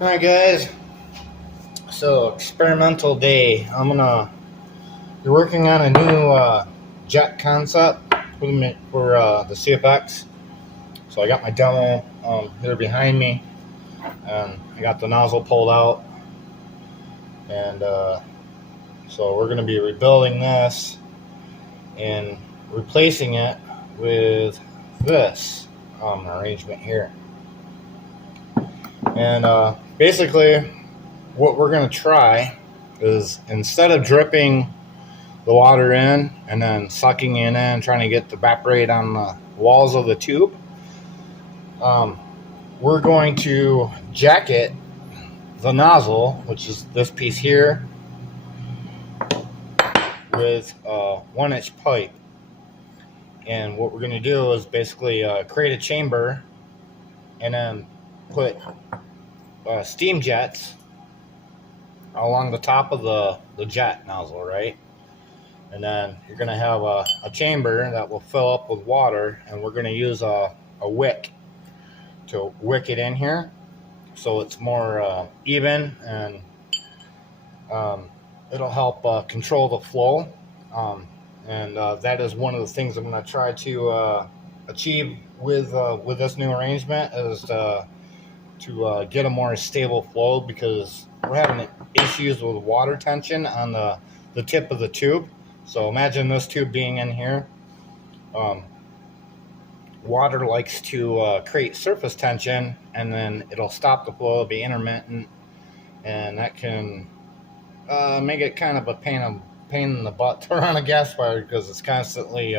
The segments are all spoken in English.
Alright guys, so experimental day. Be working on a new jet concept for the CFX. So I got my demo here behind me, and I got the nozzle pulled out, and so we're going to be rebuilding this and replacing it with this arrangement here. And basically what we're going to try is, instead of dripping the water in and then sucking it in, trying to get the evaporate on the walls of the tube, we're going to jacket the nozzle, which is this piece here, with a 1-inch pipe. And what we're going to do is basically create a chamber and then put steam jets along the top of the jet nozzle, right? And then you're going to have a chamber that will fill up with water, and we're going to use a wick to wick it in here so it's more even, and it'll help control the flow. And that is one of the things I'm going to try to achieve with this new arrangement, is to get a more stable flow, because we're having issues with water tension on the tip of the tube. So imagine this tube being in here. Water likes to create surface tension, and then it'll stop the flow, it'll be intermittent, and that can make it kind of a pain in the butt to run a gas fire, because it's constantly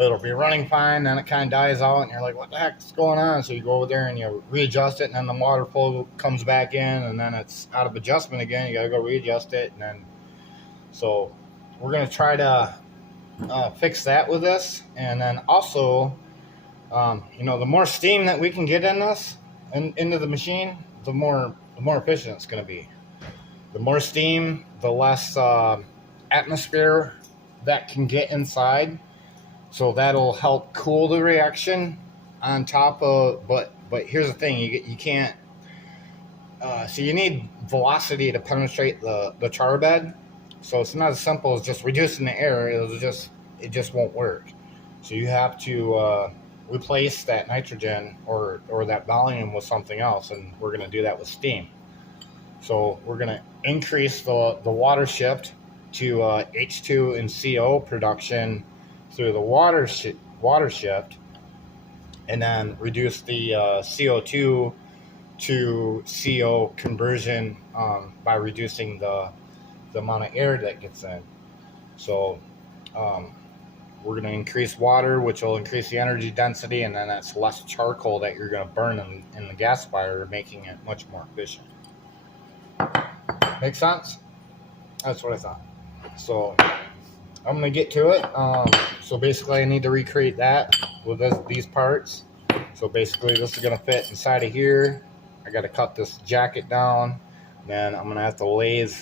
it'll be running fine, then it kind of dies out, and you're like, what the heck's going on? So you go over there and you readjust it, and then the water flow comes back in, and then it's out of adjustment again. You got to go readjust it. And then, so we're going to try to fix that with this. And then also, the more steam that we can get in this into the machine, the more efficient it's going to be. The more steam, the less atmosphere that can get inside. So that'll help cool the reaction on top of, but here's the thing, you can't, so you need velocity to penetrate the char bed. So it's not as simple as just reducing the air. It just won't work. So you have to replace that nitrogen or that volume with something else, and we're going to do that with steam. So we're going to increase the water shift to H2 and CO production through the water shift, and then reduce the CO2 to CO conversion by reducing the amount of air that gets in. So we're going to increase water, which will increase the energy density, and then that's less charcoal that you're going to burn in the gas fire, making it much more efficient. Make sense? That's what I thought. So I'm going to get to it. So basically I need to recreate that with these parts. So basically this is going to fit inside of here. I got to cut this jacket down. Then I'm going to have to lathe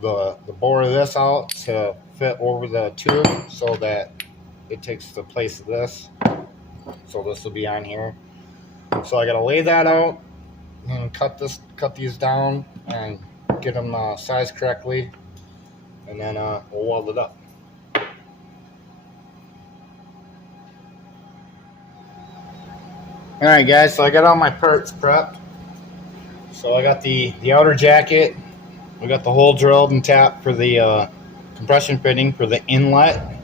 the bore of this out to fit over the tube so that it takes the place of this. So this will be on here. So I got to lay that out and cut these down and get them sized correctly, and then we'll weld it up. Alright guys, so I got all my parts prepped. So I got the outer jacket, we got the hole drilled and tapped for the compression fitting for the inlet,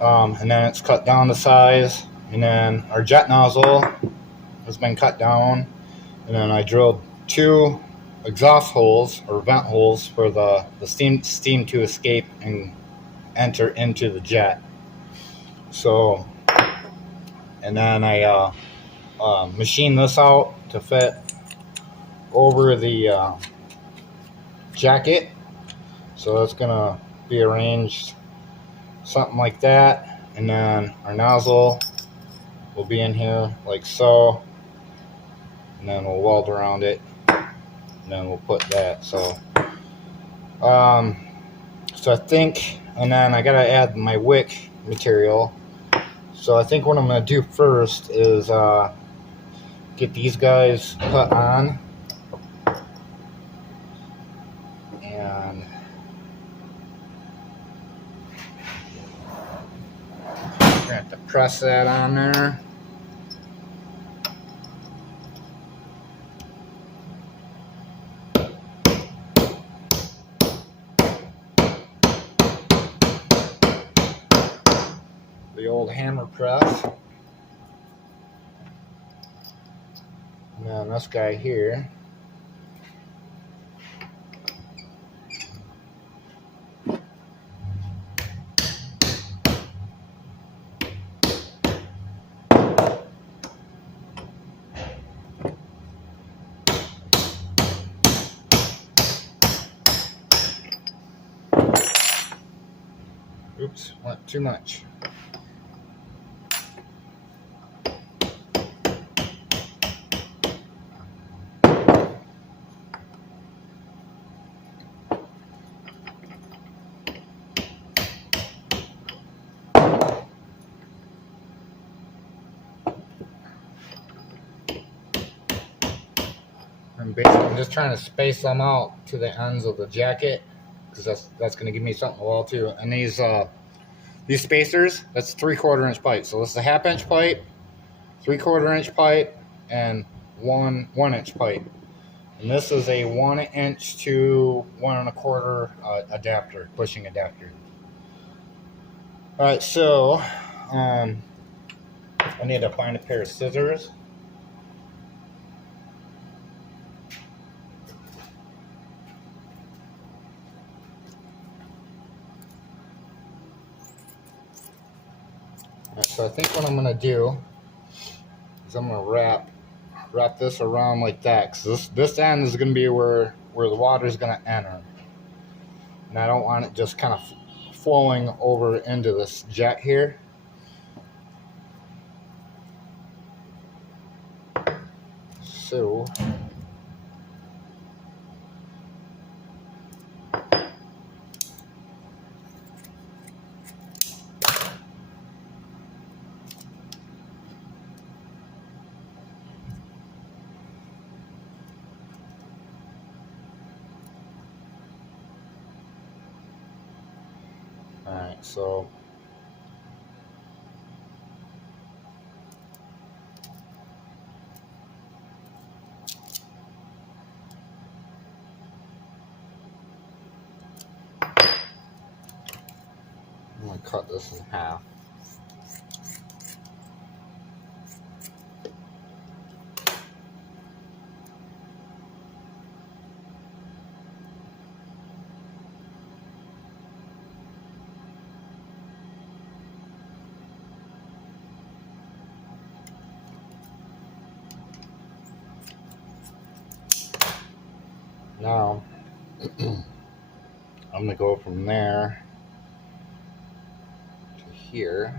and then it's cut down to size, and then our jet nozzle has been cut down, and then I drilled 2 exhaust holes or vent holes for the steam to escape and enter into the jet. So, and then I machined this out to fit over the jacket. So it's gonna be arranged something like that, and then our nozzle will be in here like so, and then we'll weld around it, and then we'll put that. So so I think, and then I gotta add my wick material. So I think what I'm gonna do first is get these guys put on, and we're gonna have to press that on there. The old hammer press. And then this guy here. Oops, went too much. And basically I'm just trying to space them out to the ends of the jacket, because that's going to give me something to weld to. And these spacers, that's 3/4 inch pipe. So this is a 1/2 inch pipe, 3/4 inch pipe, and 1 inch pipe. And this is a 1 inch to 1 1/4 adapter, bushing adapter. All right, so I need to find a pair of scissors. All right, so I think what I'm gonna do is I'm gonna wrap this around like that, because this end is gonna be where the water is gonna enter, and I don't want it just kind of flowing over into this jet here. So alright, so I'm going to cut this in half. Now, I'm going to go from there to here.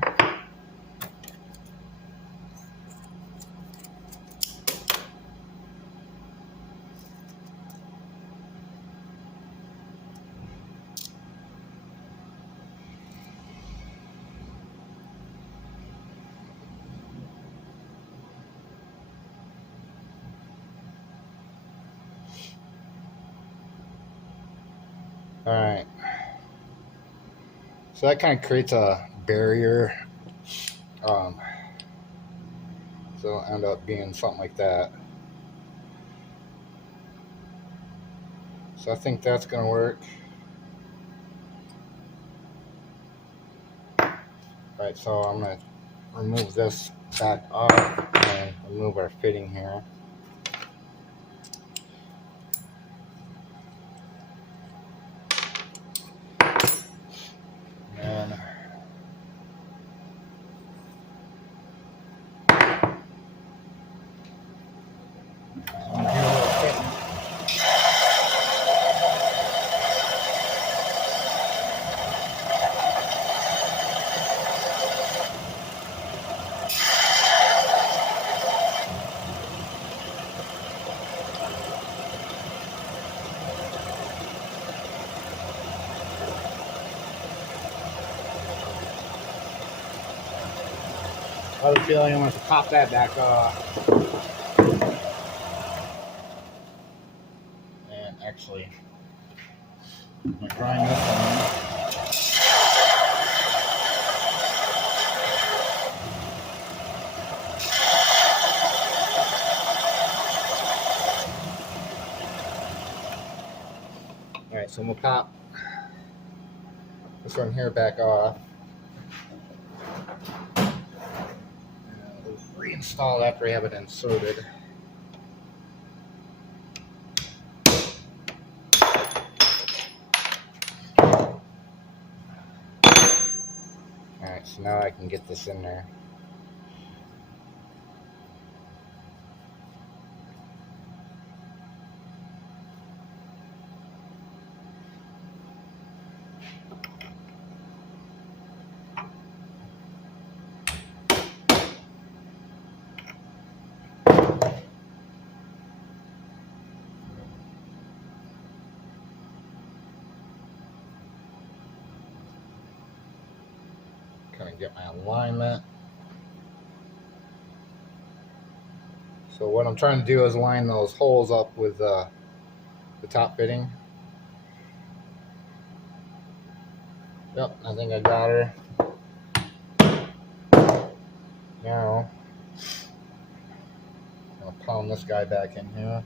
Alright, so that kind of creates a barrier, so it'll end up being something like that. So I think that's going to work. Alright, so I'm going to remove this back up and remove our fitting here. I have a feeling I'm going to pop that back off. actually. I'm going to grind this one. Alright, so I'm going to pop this one here back off. And we'll reinstall it after I have it inserted. Alright, so now I can get this in there. Kind of get my alignment. So what I'm trying to do is line those holes up with the top fitting. Yep, I think I got her. Now I'm gonna pound this guy back in here.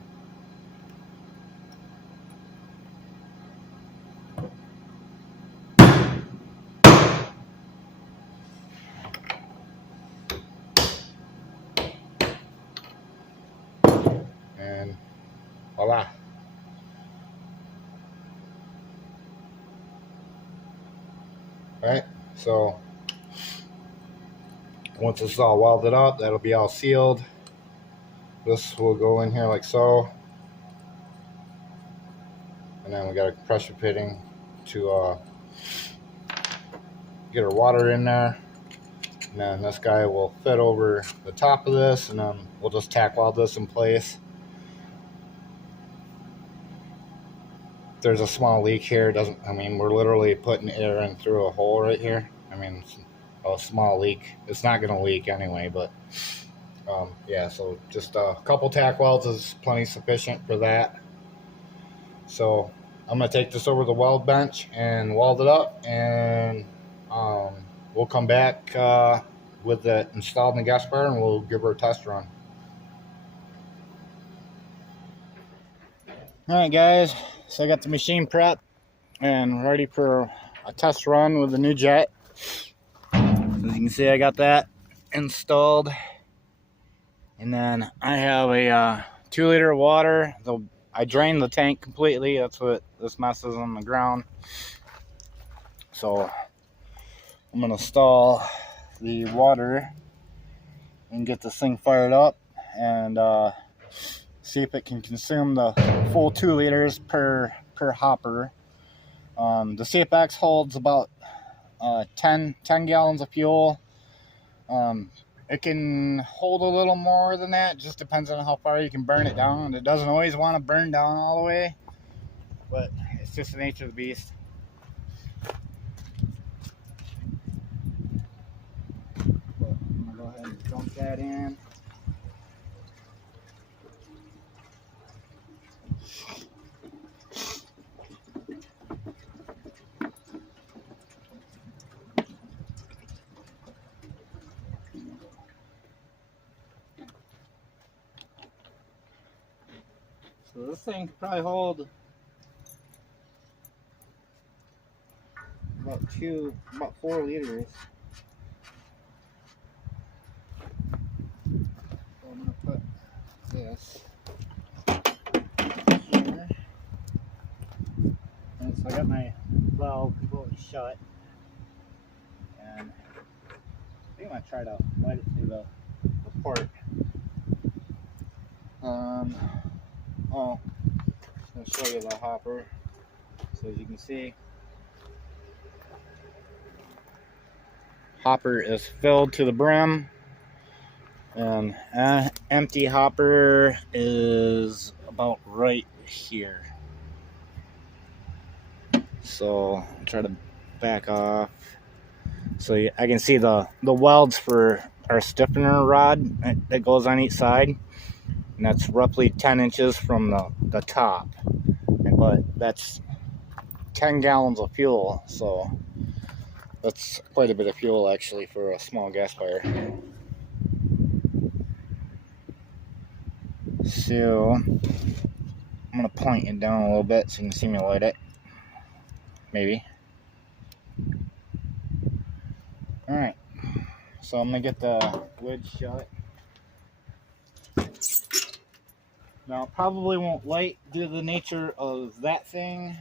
And voila. Alright, so once it's all welded up, that'll be all sealed. This will go in here like so. And then we got a pressure fitting to get our water in there. And then this guy will fit over the top of this, and then we'll just tack weld this in place. There's a small leak here. I mean, we're literally putting air in through a hole right here. I mean, it's a small leak. It's not going to leak anyway, but yeah, so just a couple tack welds is plenty sufficient for that. So I'm going to take this over the weld bench and weld it up, and we'll come back with it installed in the gas fire, and we'll give her a test run. Alright guys, so I got the machine prepped and ready for a test run with the new jet. As you can see, I got that installed, and then I have a 2 liter of water. I drained the tank completely. That's what this mess is on the ground. So I'm gonna stall the water and get this thing fired up and see if it can consume the full 2 liters per hopper. The CFX holds about 10 gallons of fuel. It can hold a little more than that, just depends on how far you can burn it down. And it doesn't always want to burn down all the way, but it's just the nature of the beast. But I'm gonna go ahead and dump that in. So this thing could probably hold about 4 liters. So I'm gonna put this here. And so I got my valve completely shut. And I think I'm gonna try to light it through the port. Oh, just going to show you the hopper. So as you can see, hopper is filled to the brim, and empty hopper is about right here. So I'll try to back off so I can see the welds for our stiffener rod that goes on each side. And that's roughly 10 inches from the top. but that's 10 gallons of fuel, so that's quite a bit of fuel actually for a small gas fire. So I'm gonna point it down a little bit so you can see me light it. Maybe. Alright, so I'm gonna get the lid shut. Now it probably won't light due to the nature of that thing,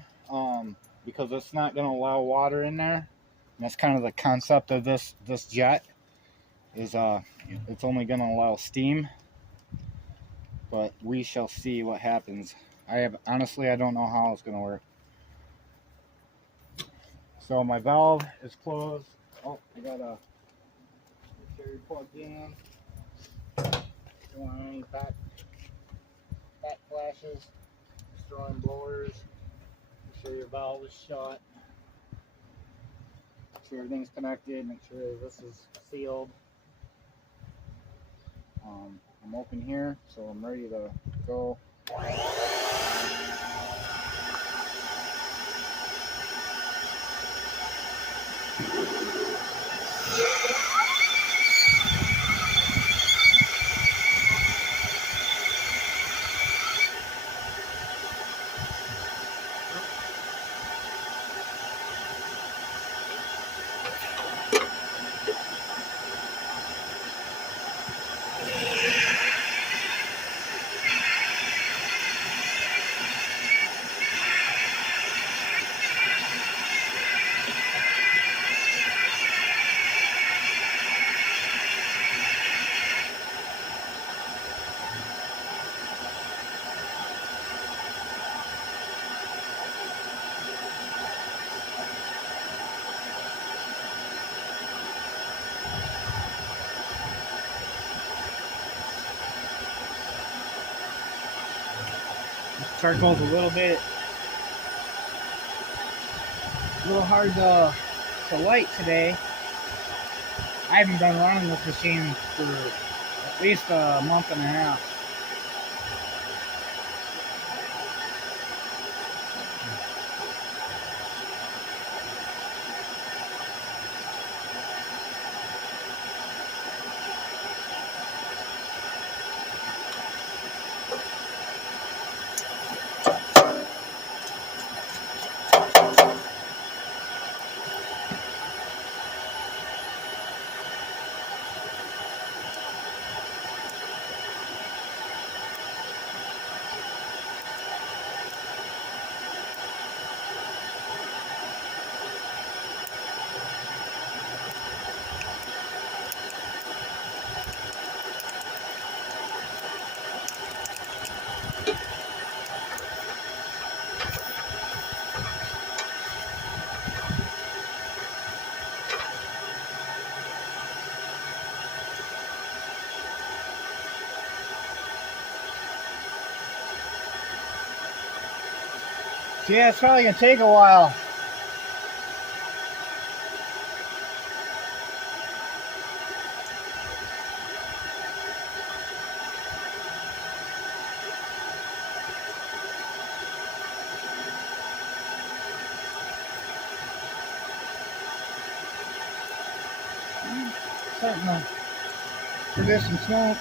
because it's not gonna allow water in there. And that's kind of the concept of this jet, is it's only gonna allow steam. But we shall see what happens. Honestly, I don't know how it's gonna work. So my valve is closed. Oh, I got a battery plugged in. Don't want any back flashes, destroying blowers. Make sure your valve is shut. Make sure everything's connected. Make sure this is sealed. I'm open here, so I'm ready to go. Charcoal's a little hard to light today. I haven't been running this machine for at least a month and a half. Yeah, it's probably gonna take a while. Starting to produce some smoke.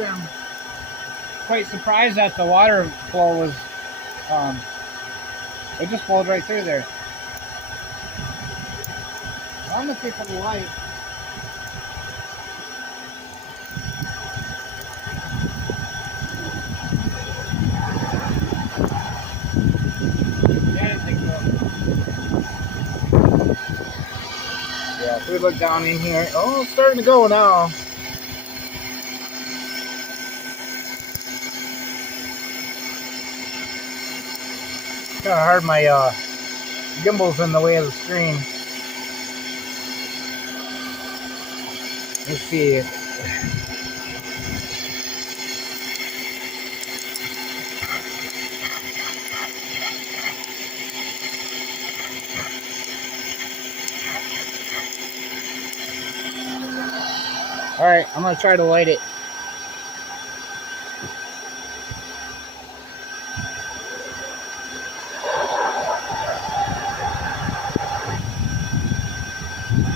Actually, I'm quite surprised that the water flow was, it just flowed right through there. I'm gonna take a light. Yeah, so we look down in here. Oh, it's starting to go now. Kind of hard, my gimbal's in the way of the screen. Let's see. All right, I'm gonna try to light it.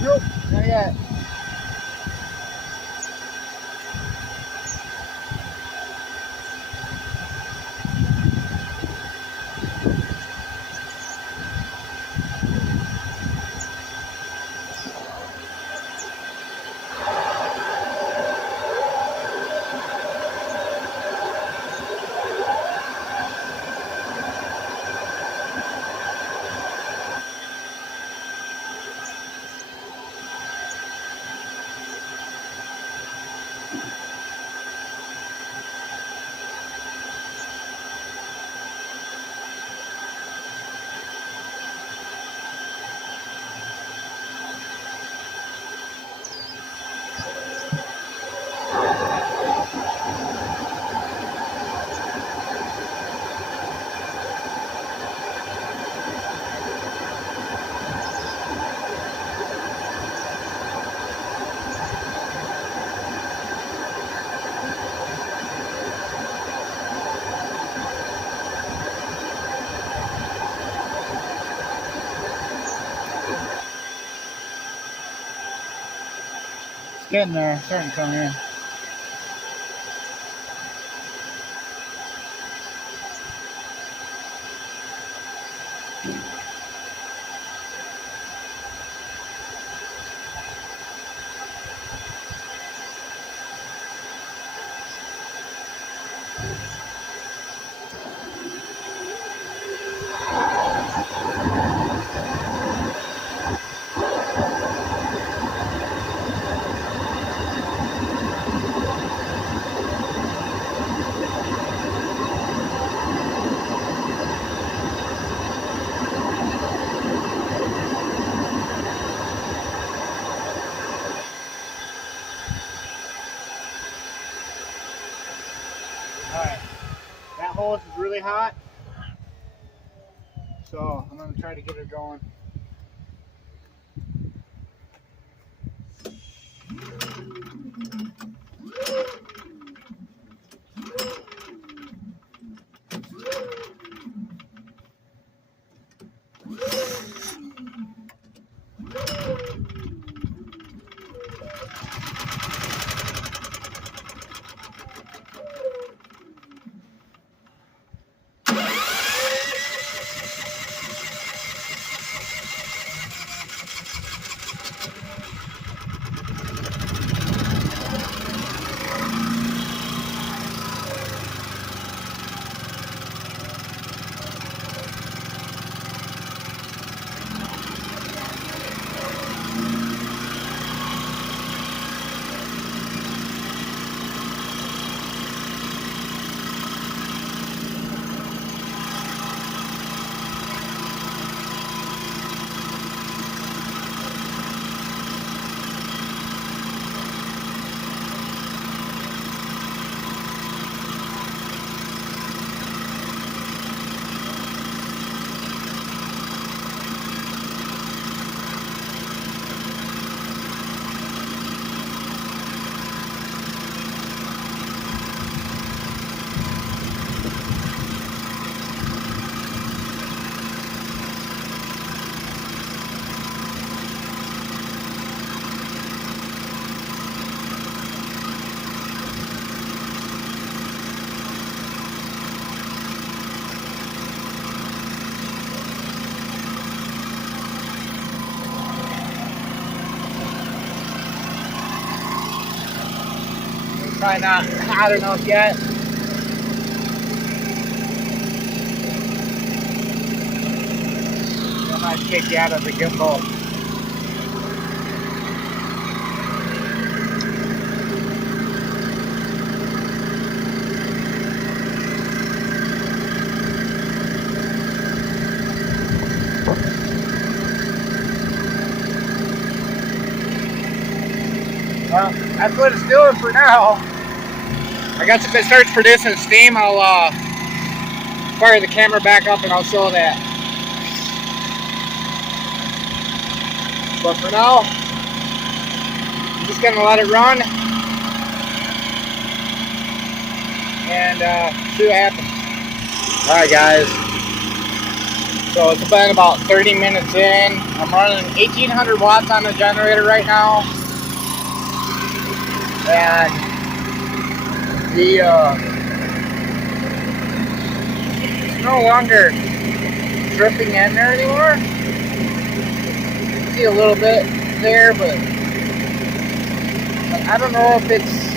Nope, not yet. It's getting there, starting to come in. Alright, that hose is really hot, so I'm going to try to get her going. Probably not hot enough yet. I might take you out of the gimbal. Well, that's what it's doing for now. I guess if it starts producing steam, I'll fire the camera back up and I'll show that. But for now, I'm just gonna let it run and see what happens. Alright guys, so it's been about 30 minutes in. I'm running 1800 watts on the generator right now. And it's no longer dripping in there anymore. You can see a little bit there, but I don't know if it's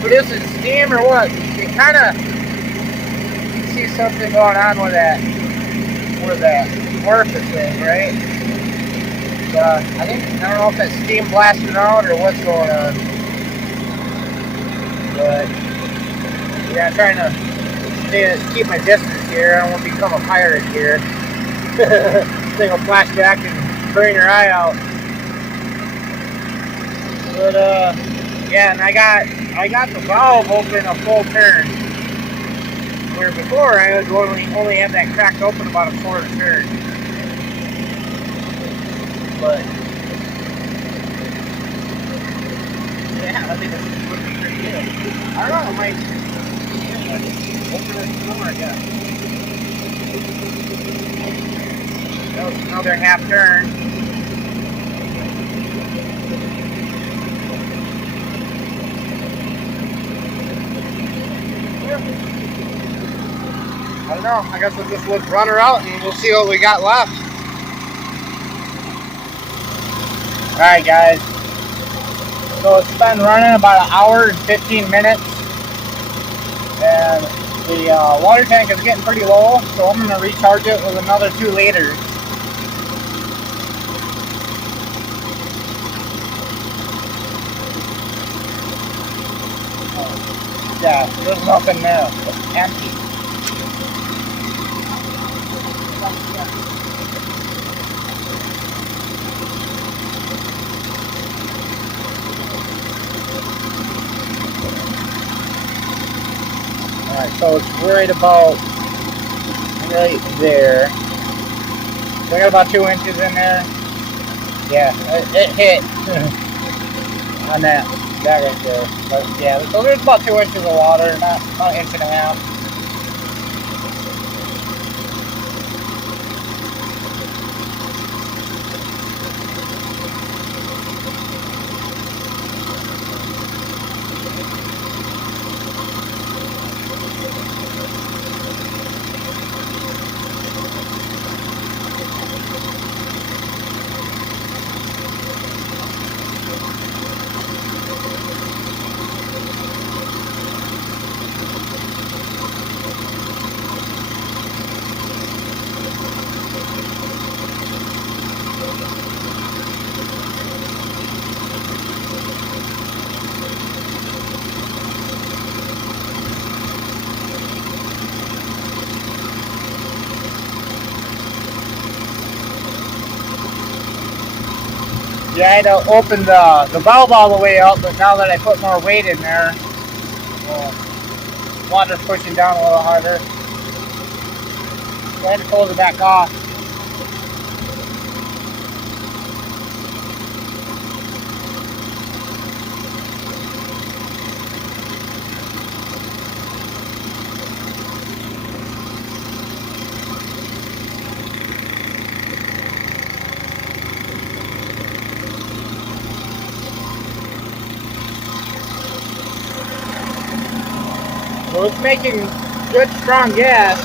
producing steam or what. You kind of see something going on with that orifice thing, right? I don't know if that's steam blasting out or what's going on. But yeah, I'm trying to keep my distance here. I don't want to become a pirate here. Thing will flash back and burn your eye out. But yeah, and I got the valve open a full turn. Where before I would only have that cracked open about a quarter turn. But yeah, I think this would be pretty good. I don't know, I might open it some more, I guess. That was another half turn. I don't know, I guess we'll just run her out and we'll see what we got left. Alright guys, so it's been running about an hour and 15 minutes and the water tank is getting pretty low, so I'm going to recharge it with another 2 liters. Yeah, there's nothing there, it's empty. Alright, so it's right about right there. So I got about 2 inches in there. Yeah, it hit on that right there. But yeah, so there's about 2 inches of water, not an inch and a half. Yeah, I had to open the valve all the way up, but now that I put more weight in there, water's pushing down a little harder. So I had to close it back off. So it's making good strong gas.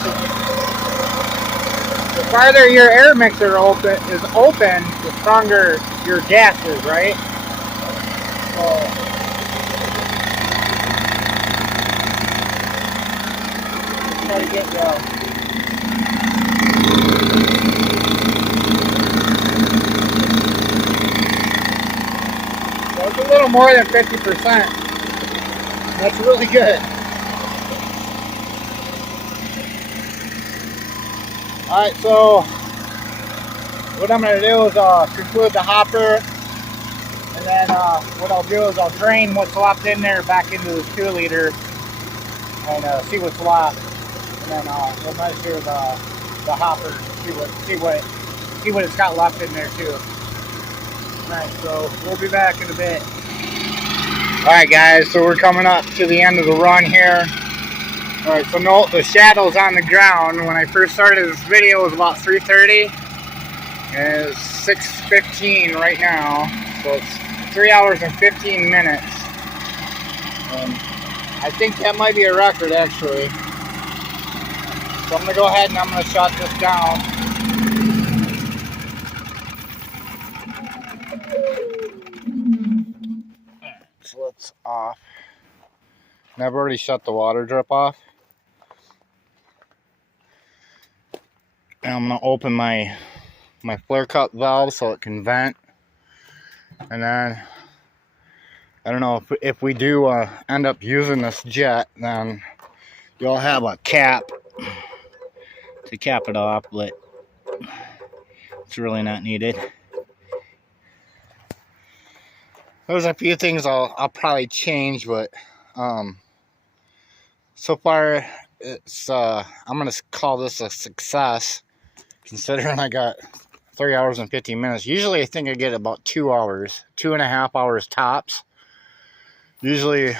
The farther your air mixer is open, the stronger your gas is, right? So try to get so it's a little more than 50%. That's really good. Alright, so what I'm going to do is conclude the hopper And then what I'll do is I'll drain what's left in there back into this 2 liter and see what's left. And then we'll measure the hopper, see what it's got left in there too. Alright, so we'll be back in a bit. Alright guys, so we're coming up to the end of the run here. Alright, so note the shadows on the ground. When I first started this video it was about 3:30. And it's 6:15 right now. So it's 3 hours and 15 minutes. And I think that might be a record actually. So I'm going to go ahead and I'm going to shut this down. So it's off. And I've already shut the water drip off. And I'm going to open my flare cup valve so it can vent. And then, I don't know, if we do end up using this jet, then you'll have a cap to cap it off, but it's really not needed. There's a few things I'll probably change, but so far it's I'm gonna call this a success, considering I got 3 hours and 15 minutes. Usually I think I get about 2 hours, 2.5 hours tops. Usually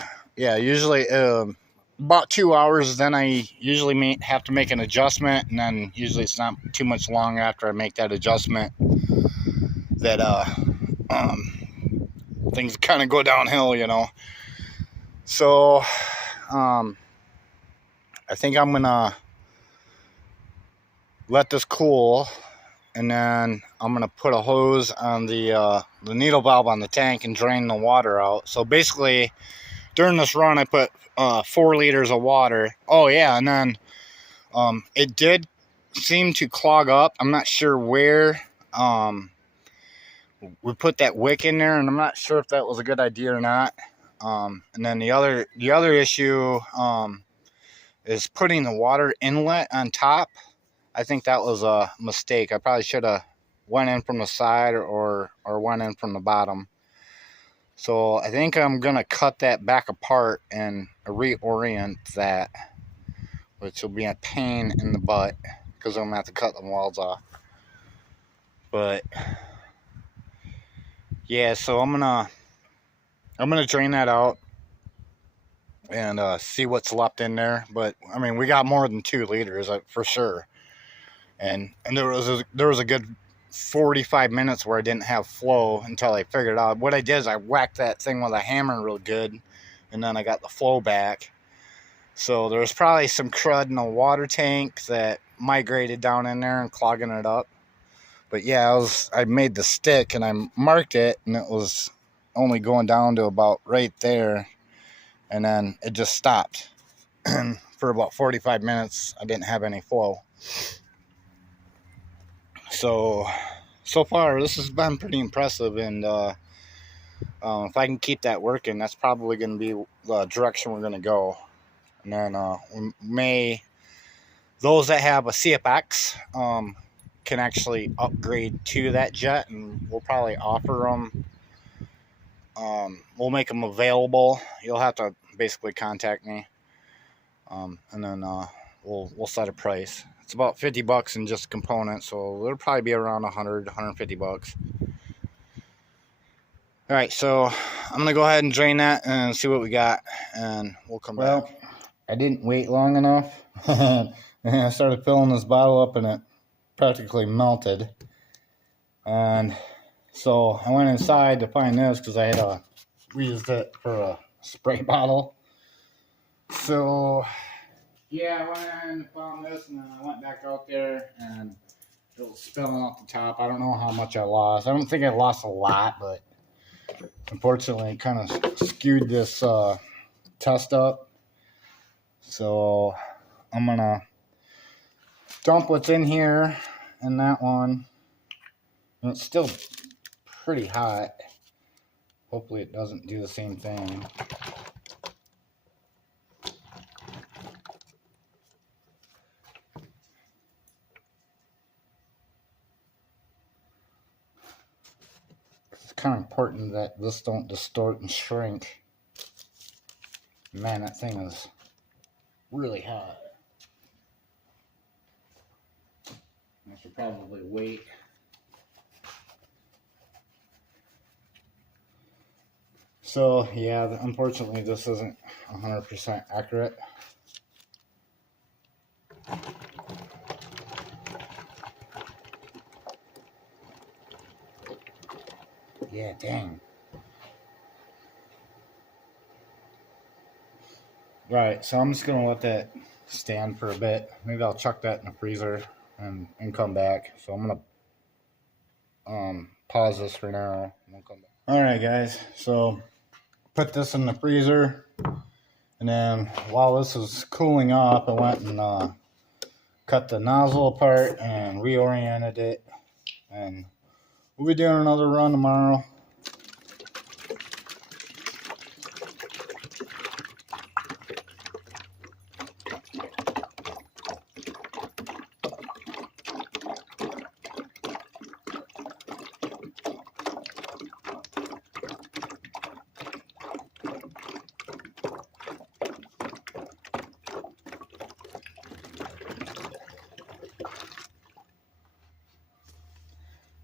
about 2 hours. Then I usually have to make an adjustment, and then usually it's not too much long after I make that adjustment that things kind of go downhill, you know. So I think I'm gonna let this cool, and then I'm gonna put a hose on the needle valve on the tank and drain the water out. So basically during this run I put 4 liters of water. Oh yeah, and then it did seem to clog up. I'm not sure where we put that wick in there, and I'm not sure if that was a good idea or not. And then the other issue is putting the water inlet on top. I think that was a mistake. I probably should have went in from the side or went in from the bottom. So I think I'm gonna cut that back apart and reorient that, which will be a pain in the butt because I'm gonna have to cut the walls off. But yeah, so I'm gonna drain that out and see what's left in there. But I mean, we got more than 2 liters for sure. And there was a good 45 minutes where I didn't have flow until I figured out. What I did is I whacked that thing with a hammer real good, and then I got the flow back. So there's probably some crud in the water tank that migrated down in there and clogging it up. But yeah, I made the stick and I marked it, and it was only going down to about right there, and then it just stopped. And for about 45 minutes I didn't have any flow. So far this has been pretty impressive, and if I can keep that working, that's probably going to be the direction we're going to go. And then those that have a CFX can actually upgrade to that jet, and we'll probably offer them. We'll make them available. You'll have to basically contact me, and then we'll set a price. It's about $50 in just components, so it'll probably be around $150. All right, so I'm gonna go ahead and drain that and see what we got, and we'll come back. Well, I didn't wait long enough, and I started filling this bottle up, and it practically melted. And so I went inside to find this because we used it for a spray bottle. So yeah, I went in and found this, and then I went back out there, and it was spilling off the top. I don't know how much I lost. I don't think I lost a lot, but unfortunately, it kind of skewed this test up. So I'm gonna dump what's in here in that one. And it's still pretty hot. Hopefully it doesn't do the same thing. It's kind of important that this don't distort and shrink. Man, that thing is really hot. I should probably wait. So yeah, unfortunately this isn't 100% accurate. Yeah, dang. Right, so I'm just gonna let that stand for a bit. Maybe I'll chuck that in the freezer and come back. So I'm gonna pause this for now and we'll come back. Alright guys, so put this in the freezer, and then while this is cooling off, I went and cut the nozzle apart and reoriented it, and we'll be doing another run tomorrow.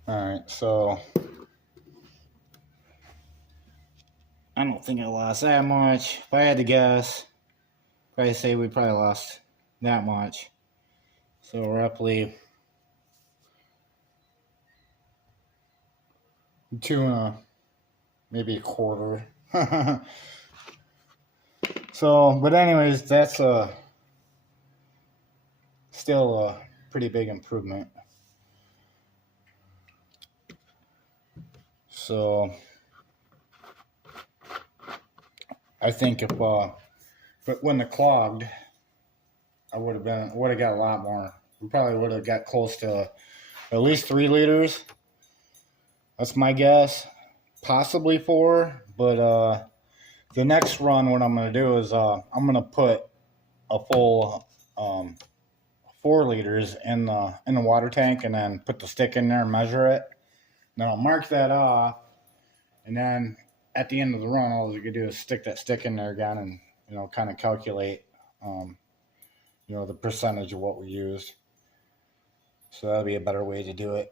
Alright, so I don't think I lost that much. If I had to guess, probably say we probably lost that much. So roughly 2 maybe a quarter. So, but anyways, that's still a pretty big improvement. So I think if but when the clogged, I would have got a lot more. We probably would have got close to at least 3 liters. That's my guess. Possibly 4, but the next run, what I'm going to do is I'm going to put a full 4 liters in the water tank, and then put the stick in there and measure it. Then I'll mark that off, and then at the end of the run, all you can do is stick that stick in there again, and kind of calculate the percentage of what we used. So that'll be a better way to do it.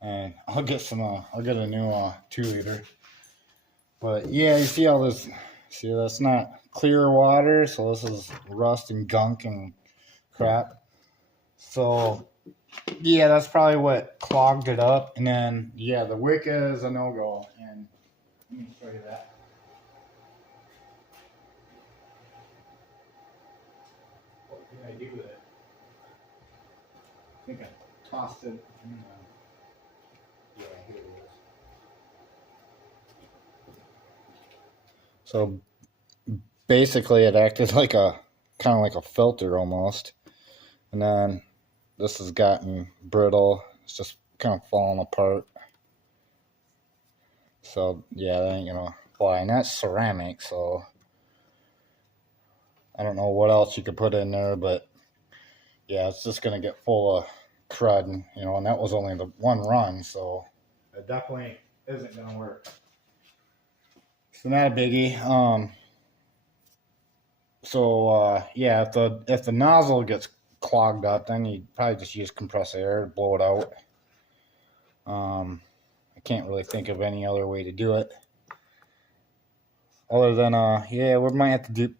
And I'll get a new 2 liter. But yeah, you see all this? See, that's not clear water, so this is rust and gunk and crap. So yeah, that's probably what clogged it up. And then yeah, the wick is a no-go. And let me show you that. What did I do with it? I think I tossed it in yeah, here it is. So basically it acted like kind of like a filter almost. And then this has gotten brittle. It's just kind of falling apart. So yeah, that ain't gonna fly. And that's ceramic, so I don't know what else you could put in there, but yeah, it's just gonna get full of crud, and that was only the one run, so it definitely isn't gonna work. So not a biggie. Yeah, if the nozzle gets clogged up, then you probably just use compressed air to blow it out. I can't really think of any other way to do it, other than yeah, we might have to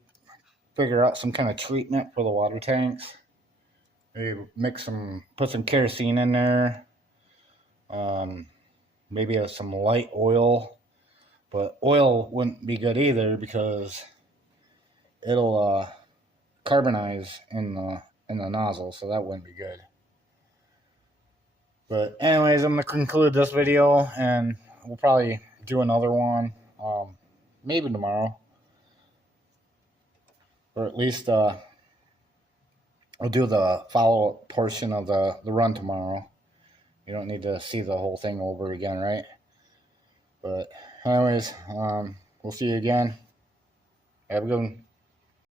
figure out some kind of treatment for the water tanks. Maybe put some kerosene in there. Maybe some light oil, but oil wouldn't be good either because it'll carbonize in the nozzle, so that wouldn't be good. But anyways, I'm gonna conclude this video, and we'll probably do another one, maybe tomorrow, or at least I'll do the follow-up portion of the run tomorrow. You don't need to see the whole thing over again, right? But anyways, we'll see you again. Have a good one.